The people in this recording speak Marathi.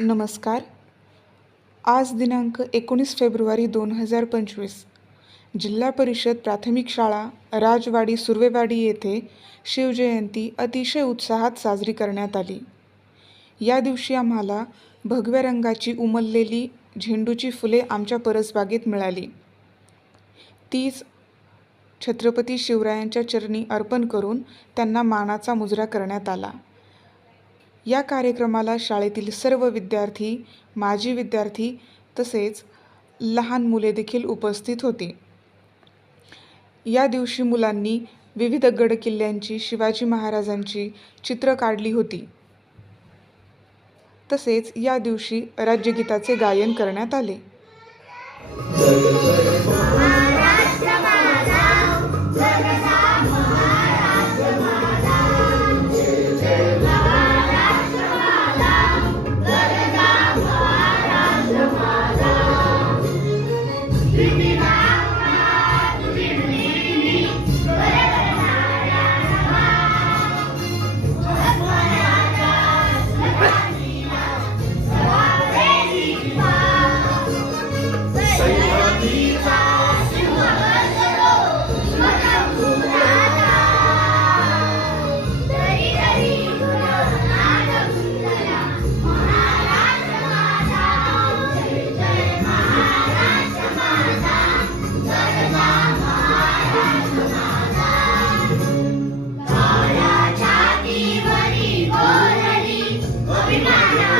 नमस्कार. आज दिनांक 19 फेब्रुवारी 2025 जिल्हा परिषद प्राथमिक शाळा राजवाडी सुर्वेवाडी येथे शिवजयंती अतिशय उत्साहात साजरी करण्यात आली. या दिवशी आम्हाला भगव्या रंगाची उमललेली झेंडूची फुले आमच्या परसबागेत मिळाली. तीच छत्रपती शिवरायांच्या चरणी अर्पण करून त्यांना मानाचा मुजरा करण्यात आला. या कार्यक्रमाला शाळेतील सर्व विद्यार्थी, माजी विद्यार्थी तसेच लहान मुले देखील उपस्थित होती. या दिवशी मुलांनी विविध गडकिल्ल्यांची, शिवाजी महाराजांची चित्र काढली होती. तसेच या दिवशी राज्यगीताचे गायन करण्यात आले. छातीवरी गोधडी गोविंदा